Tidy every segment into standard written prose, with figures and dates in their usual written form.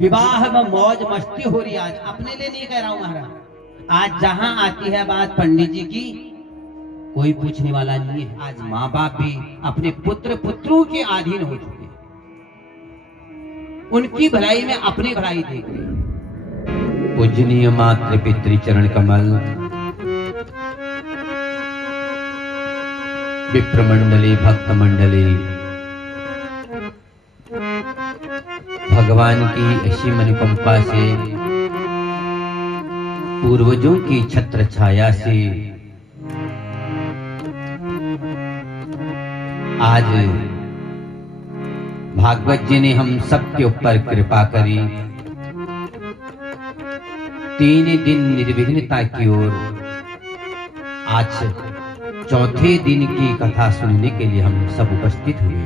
विवाह में मौज मस्ती हो रही। आज अपने लिए नहीं कह रहा हूं महाराज, आज जहां आती है बात पंडित जी की, कोई पूछने वाला नहीं है। आज माँ बाप भी अपने पुत्र पुत्रों के अधीन हो चुके हैं, उनकी भलाई में अपनी भलाई देख रहे हैं। पूजनीय मातृ पितृ चरण कमल, विप्र मंडली भक्त मंडली, भगवान की असीम अनुकंपा से, पूर्वजों की छत्र छाया से आज भागवत जी ने हम सबके ऊपर कृपा करी। 3 दिन निर्विघ्नता की ओर आज चौथे दिन की कथा सुनने के लिए हम सब उपस्थित हुए।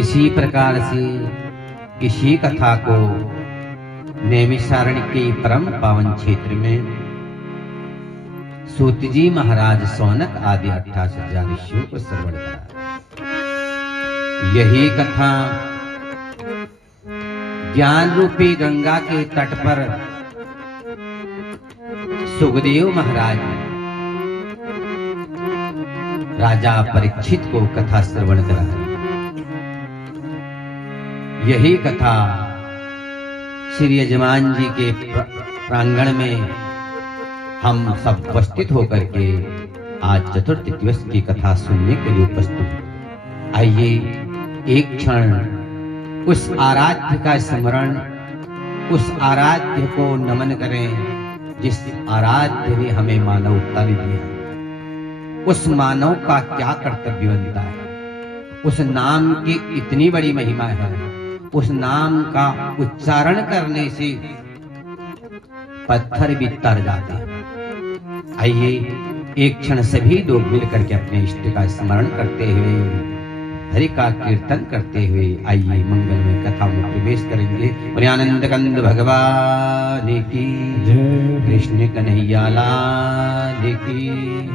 इसी प्रकार से इसी कथा को नैमिषारण्य के परम पावन क्षेत्र में सूत जी महाराज, सौनक आदि 28,000 ऋषियों को श्रवण करा। यही कथा ज्ञान रूपी गंगा के तट पर सुखदेव महाराज राजा परीक्षित को कथा श्रवण करा। यही कथा श्री यजमान जी के प्रांगण में हम सब उपस्थित होकर के आज चतुर्थ दिवस की कथा सुनने के लिए उपस्थित हैं। आइए एक क्षण उस आराध्य का स्मरण, उस आराध्य को नमन करें जिस आराध्य ने हमें मानवता दिया। उस मानव का क्या कर्तव्य बनता है, उस नाम की इतनी बड़ी महिमा है, उस नाम का उच्चारण करने से पत्थर भी तर जाते हैं। आइए एक क्षण सभी लोग मिल करके अपने इष्ट का स्मरण करते हुए, हरि का कीर्तन करते हुए आइए मंगल में कथा में प्रवेश करेंगे। और आनंद कंद भगवान की जय, कृष्ण कन्हैया लाल की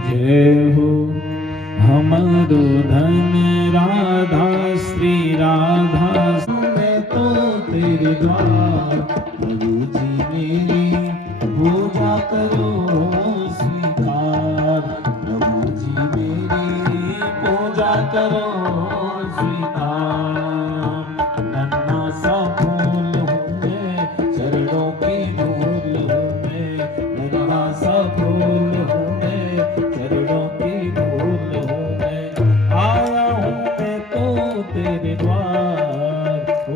जय हो। हमारो धन राधा श्री राधा, मैं तो तेरे द्वार, प्रभु जी मेरी पूजा करो स्वीकार, प्रभु जी मेरी पूजा करो स्वीकार। नन्हा सा फूल हूँ मैं, चरणों की धूल हूँ मैं, नन्हा सा फूल हूँ मैं, चरणों की धूल हूँ मैं। आया हूँ मैं तो तेरे द्वार, ओ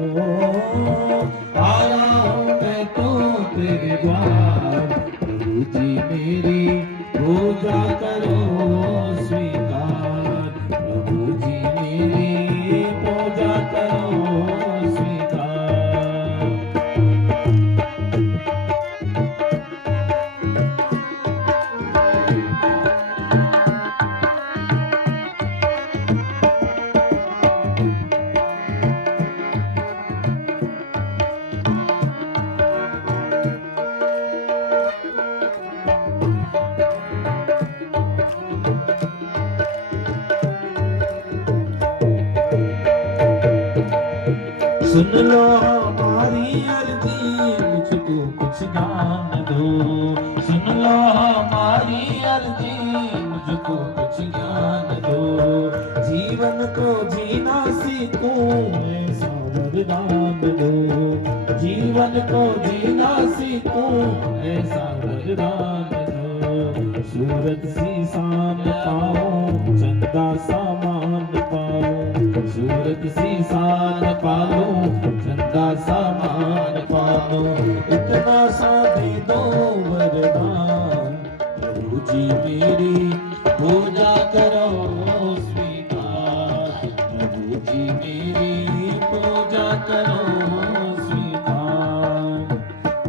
आया हूँ मैं तो तेरे द्वार, प्रभु जी मेरी पूजा करो स्वीकार, प्रभु जी मेरी पूजा करो स्वीकार। सुन लो हमारी अर्जी, मुझको कुछ ज्ञान दो। सुन लो हमारी अर्जी, मुझको कुछ ज्ञान दो। जीवन को जीना सीखूं, ऐसा वरदान दो। जीवन को जीना सीखूं, ऐसा वरदान दो। सूरत सी शान पाऊं, चंदा सामान पाऊं, सूरत सी शान पालूं, चंदा सामान पालूं। इतना सा दे दो वरदान, प्रभु जी मेरी पूजा करो स्वीकार, प्रभु जी मेरी पूजा करो स्वीकार।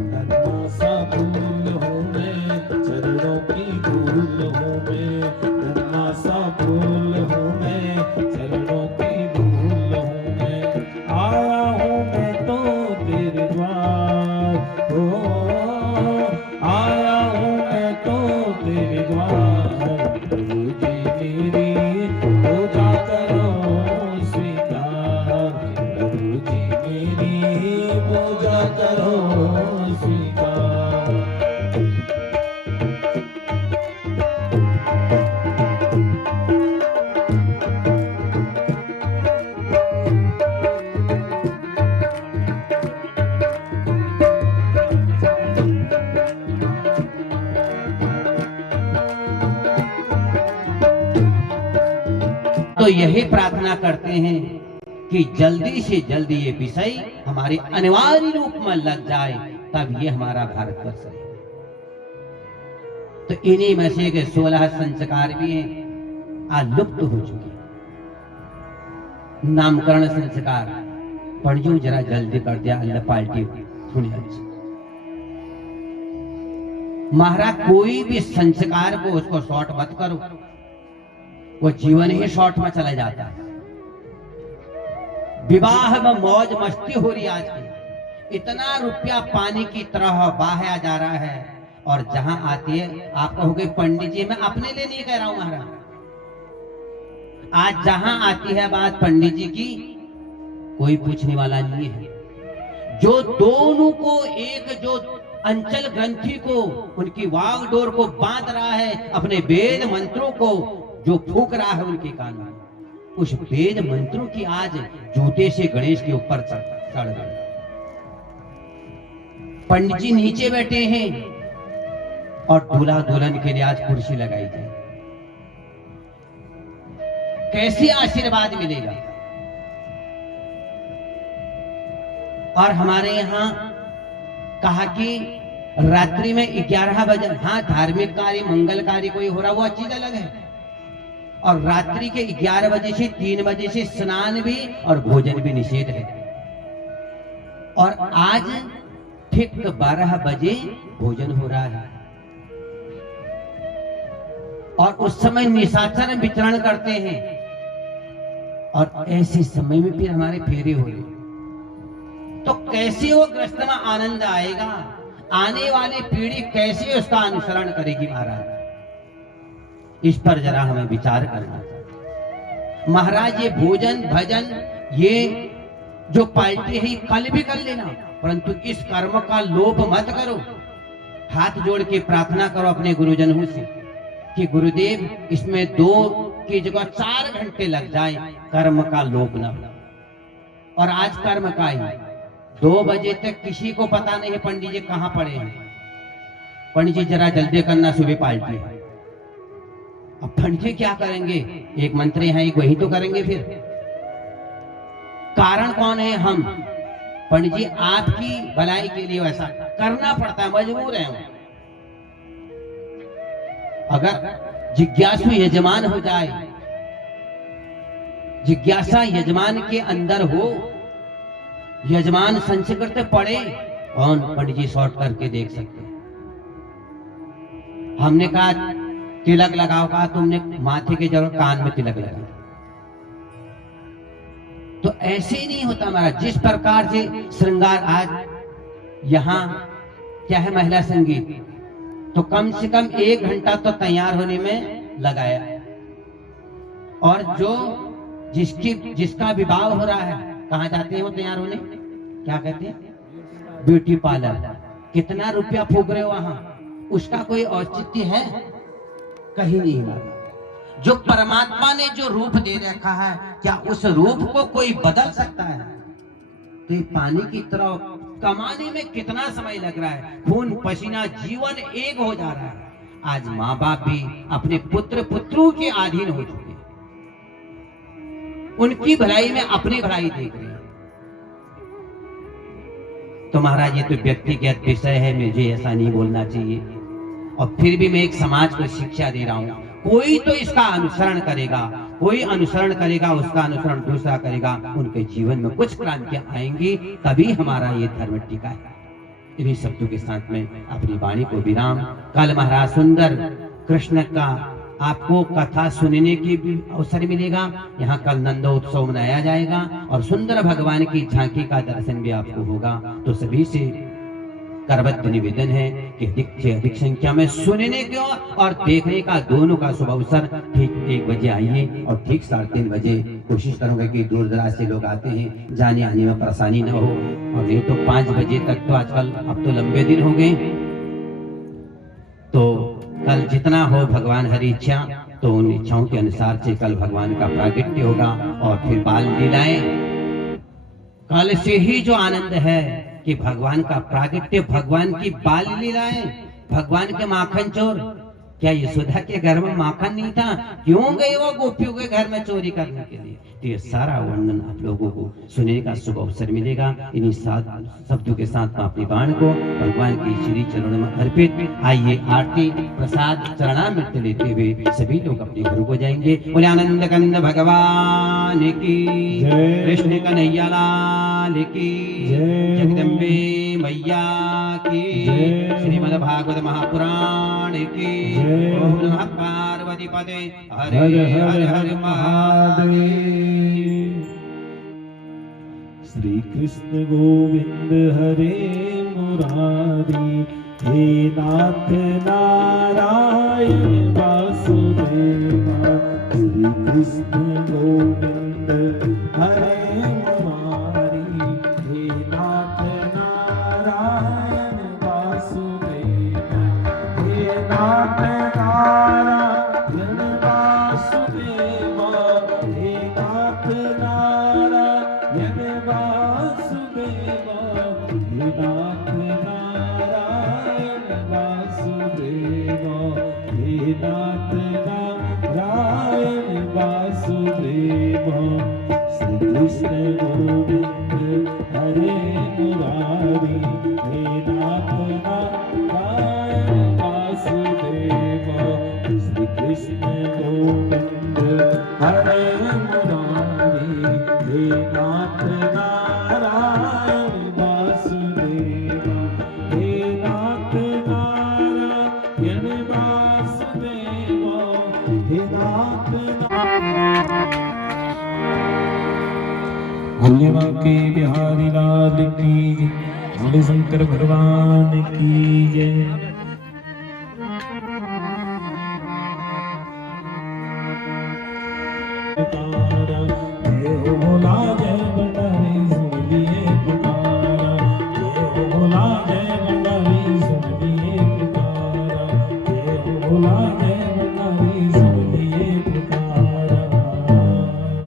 नन्हा सा फूल हूँ मैं, चरणों की धूल हूँ मैं, नन्हा सा फूल हूँ मैं, चरणों की धूल हूँ मैं। आया हूँ मैं तो तेरे द्वार, ओ आया हूँ मैं तो तेरे द्वार, प्रभु जी मेरी पूजा करो स्वीकार। तो यही प्रार्थना करते हैं कि जल्दी से जल्दी ये विषय हमारे अनिवार्य रूप में लग जाए, तब ये हमारा भारतवर्ष है। तो इन्हीं में से के 16 संस्कार भी हैं, आज लुप्त हो चुके। नामकरण संस्कार पढ़ियो जरा जल्दी कर दिया अल्लाह पार्टी सुनिए। महाराज कोई भी संस्कार को उसको शॉर्ट मत करो, वो जीवन ही शॉर्ट में चला जाता है। विवाह में मौज मस्ती हो रही आज की, इतना रुपया पानी की तरह बहाया जा रहा है, और जहां आती है आप कहोगे पंडित जी मैं अपने लिए नहीं कह रहा हूं महाराज, आज जहां आती है बात पंडित जी की, कोई पूछने वाला नहीं है। जो दोनों को एक जो अंचल ग्रंथि को, उनकी वाग डोर को बांध रहा है, अपने वेद मंत्रों को जो फूक रहा है उनके कान में, उस वेद मंत्रों की आज जूते से गणेश के ऊपर चढ़ गए। पंडित जी नीचे बैठे हैं और दूल्हा दुल्हन के लिए आज कुर्सी लगाई जाए, कैसे आशीर्वाद मिलेगा। और हमारे यहां कहा कि रात्रि में 11 बजे, हाँ धार्मिक कार्य मंगल कार्य कोई हो रहा वो चीज अलग है, और रात्रि के 11 बजे से 3 बजे से स्नान भी और भोजन भी निषेध है। और आज ठीक 12 बजे भोजन हो रहा है, और उस समय निशाचर विचरण करते हैं, और ऐसे समय में फिर हमारे फेरे हो रहे, तो कैसे वो कृष्ण में आनंद आएगा, आने वाली पीढ़ी कैसे उसका अनुसरण करेगी महाराज। इस पर जरा हमें विचार करना चाहिए महाराज। ये भोजन भजन ये जो पार्टी है कल भी कर लेना, परंतु इस कर्म का लोप मत करो। हाथ जोड़ के प्रार्थना करो अपने गुरुजनों से कि गुरुदेव इसमें 2 की जगह 4 घंटे लग जाए, कर्म का लोप न हो। और आज कर्म का ही 2 बजे तक किसी को पता नहीं पंडित जी कहां पड़े हैं। पंडित जी जरा जल्दी करना, सुबह पार्टी है। अब पंडित जी क्या करेंगे, एक मंत्री हैं एक वही तो करेंगे। फिर कारण कौन है, हम। पंडित जी आपकी भलाई के लिए वैसा करना पड़ता है, मजबूर है। अगर जिज्ञासु यजमान हो जाए, जिज्ञासा यजमान के अंदर हो, यजमान संस्कृत पढ़े, कौन पंडित जी शॉर्ट करके देख सकते। हमने कहा तिलक लगाओ, कहा तुमने माथे के जगह कान में तिलक लगा। तो ऐसे ही नहीं होता हमारा। जिस प्रकार से श्रृंगार आज यहाँ क्या है महिला संगीत, तो कम से कम 1 घंटा तो तैयार होने में लगाया, और जो जिसका विवाह हो रहा है कहाँ जाते हैं वो तैयार होने, क्या कहते हैं, ब्यूटी पार्लर। कितना रुपया फूक रहे हो वहां, उसका कोई औचित्य है, कहीं नहीं है। जो परमात्मा ने जो रूप दे रखा है, क्या उस रूप को कोई बदल सकता है। तो ये पानी की तरह कमाने में कितना समय लग रहा है, खून पसीना जीवन एक हो जा रहा है। आज माँ बाप भी अपने पुत्र पुत्रों के अधीन हो चुके हैं, उनकी भलाई में अपनी भलाई देख रहे हैं। तो महाराज ये तो व्यक्तिगत विषय है, मुझे ऐसा नहीं बोलना चाहिए। और फिर भी मैं एक समाज को शिक्षा दे रहा हूं, कोई तो इसका अनुसरण करेगा, कोई अनुसरण करेगा, उसका अनुसरण दूसरा करेगा, उनके जीवन में कुछ क्रांतियां आएंगी, तभी हमारा ये धर्म टिका है। इन्हीं शब्दों के साथ में अपनी वाणी को विराम। कल महाराज सुंदर कृष्ण का आपको कथा सुनने की भी अवसर मिलेगा। यहाँ कल नंदोत्सव मनाया जाएगा और सुंदर भगवान की झांकी का दर्शन भी आपको होगा। तो सभी से करबद्ध निवेदन है कि अधिक से अधिक संख्या में सुनने को और देखने का दोनों का शुभ अवसर ठीक 1 बजे आइए और ठीक 3:30 बजे कोशिश करूंगा कि दूर दराज से लोग आते हैं, जाने आने में परेशानी न हो। और नहीं तो 5 बजे तक तो आजकल अब तो लंबे दिन हो गए, तो कल जितना हो भगवान हरि इच्छा, तो उन इच्छाओं के अनुसार से कल भगवान का प्रागट्य होगा और फिर बाल लीलाएं। कल से ही जो आनंद है कि भगवान का प्रागट्य, भगवान की बाल लीलाएं, भगवान के माखन चोर। क्या यशोदा के घर में माखन नहीं था? क्यों गए वो गोपियों के घर में चोरी करने के लिए? तो ये सारा वर्णन आप लोगों को सुनने का शुभ अवसर मिलेगा। इन्हीं 7 शब्दों के साथ में अपने बाण को भगवान की श्री चरणों में अर्पित। आइए आरती प्रसाद चरणामृत लेते हुए सभी लोग अपने घरों को जाएंगे। बोले आनंद कंद भगवान की जय। कृष्ण कन्हैया लाल की जय। जगदम्बे मैया की जय। श्रीमद् भागवत महापुराण की जय। ओम नमः पार्वती पते हरे हर हर हर हर हर महादेव। श्री कृष्ण गोविंद हरे मुरारी, हे नाथ नारायण वासुदेवा। श्री कृष्ण गोविंद हरे मुरारी, हे नाथ नारायण वासुदेवा। हे नाथ नारायण वासुदेवा, हे नाथ नारायण वासुदेवा, हे नाथ नारायण वासुदेवा, हे नाथ नारायण वासुदेवा। श्री कृष्ण गोविंद हरे मुरारी, हे नाथ नारायण वासुदेवा। श्री कृष्ण गोविंद हरे मुरारी, हे नाथ नारायण वासुदेवा, हे नाथ नारायण वासुदेवा, हे नाथ भोलेबा के बिहारी लाल की जय, भोले शंकर भगवान की जय। तारा